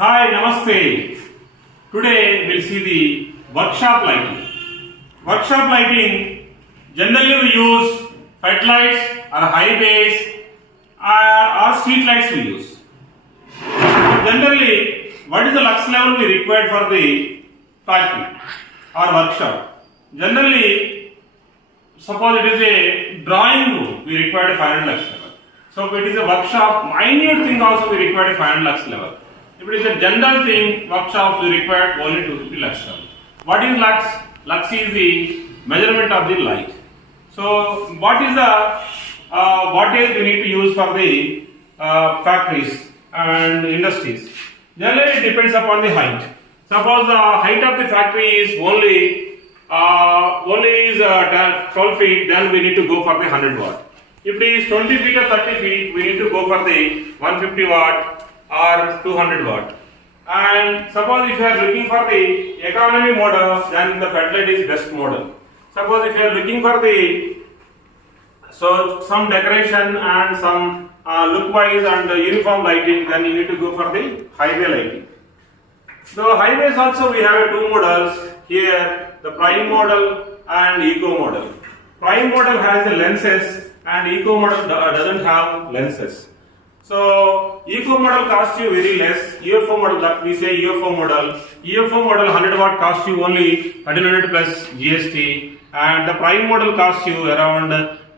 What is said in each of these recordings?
Hi, Namaste. Today we'll see the workshop lighting. Workshop lighting, generally we use floodlights or highbays or street lights we use. Generally, what is the lux level we required for the factory or workshop? Generally, suppose it is a drawing room, we require a 500 lux level. So if it is a workshop, minute thing also we require a 500 lux level. If it is a general thing, workshop we require only 250 lux level. What is lux? Lux is the measurement of the light. So what is the voltage we need to use for the factories and industries? Generally it depends upon the height. Suppose the height of the factory is only 12 feet, then we need to go for the 100 watt. If it is 20 feet or 30 feet, we need to go for the 150 watt or 200 watt. And suppose if you are looking for the economy model, then the floodlight is best model. Suppose if you are looking for the some decoration and some look wise and uniform lighting, then you need to go for the highway lighting. So highways also we have two models here, the prime model and eco model. Prime model has the lenses and eco model doesn't have lenses. So eco model costs you very less. UFO model, that we say UFO model. UFO model 100 watt costs you only 1300 plus GST, and the prime model costs you around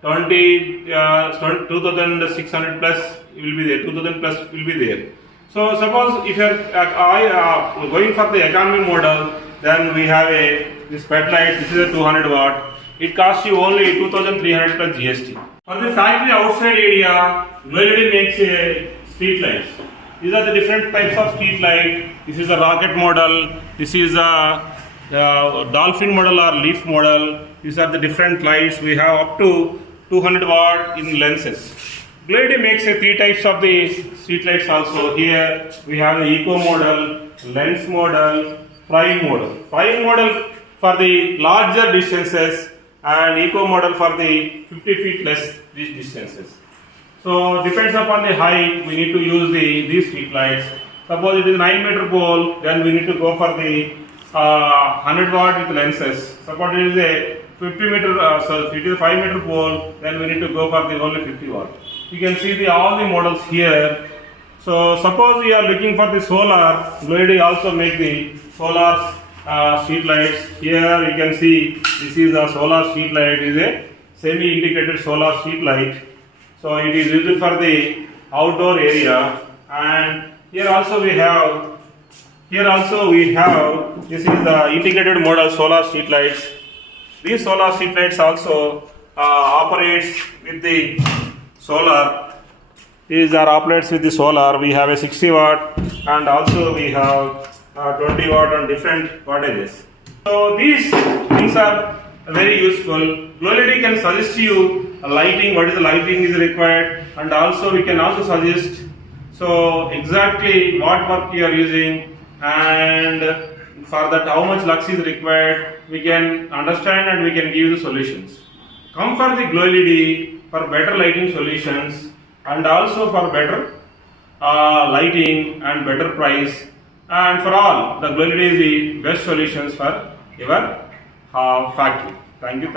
2600 plus will be there. 2000 plus will be there. So suppose if you are going for the economy model, then we have this floodlight. This is a 200 watt. It costs you only 2300 plus GST. For the factory outside area, GLOLED makes street lights. These are the different types of street light. This is a rocket model. This is a dolphin model or leaf model. These are the different lights. We have up to 200 watt in lenses. GLOLED makes three types of the street lights also. Here we have the eco model, lens model, prime model. Prime model for the larger distances and eco model for the 50 feet less these distances. So depends upon the height, we need to use these street lights. Suppose it is 9 meter pole, then we need to go for the 100 watt with lenses. Suppose it is a 50 meter, it is a 5 meter pole, then we need to go for the only 50 watt. You can see all the models here. So suppose we are looking for the solar, GLOLED also make the solar street lights. Here you can see this is a solar street light, is a semi-integrated solar street light. So it is used for the outdoor area. And here also we have this is the integrated model solar street lights. These solar street lights also operates with the solar. These are operates with the solar. We have a 60 watt and also we have 20 watt on different wattages. So these things are very useful. GLOLED can suggest you lighting, what is the lighting is required, and also we can also suggest so exactly what work you are using, and for that how much lux is required. We can understand and we can give you the solutions. Come for the GLOLED for better lighting solutions and also for better lighting and better price. And for all, the GLOLED is the best solutions for your factory. Thank you.